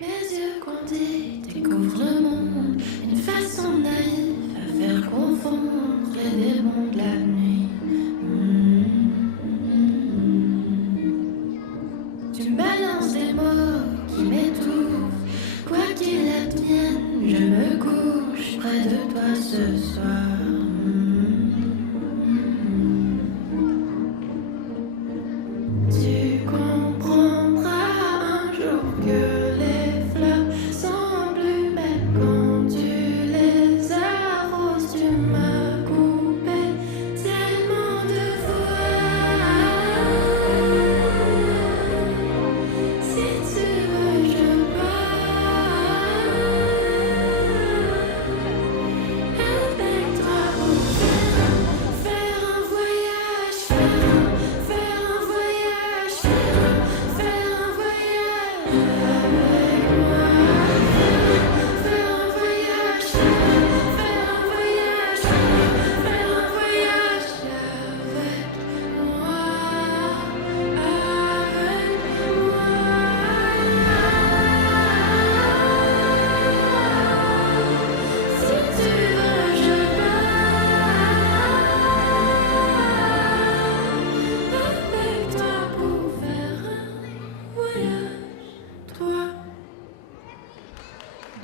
Mes yeux comptés découvrent une façon naïve à faire confondre les démons de la nuit. Tu balances des mots qui m'étouffent. Quoi qu'il advienne, je me couche près de toi ce soir.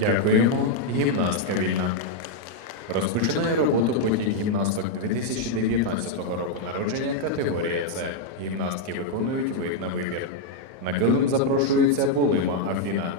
Дякуємо, гімнастка вільна. Розпочинає роботу потік гімнасток 2019 року народження категорія С. Гімнастки виконують вид на вибір. На килим запрошується Волима Афіна.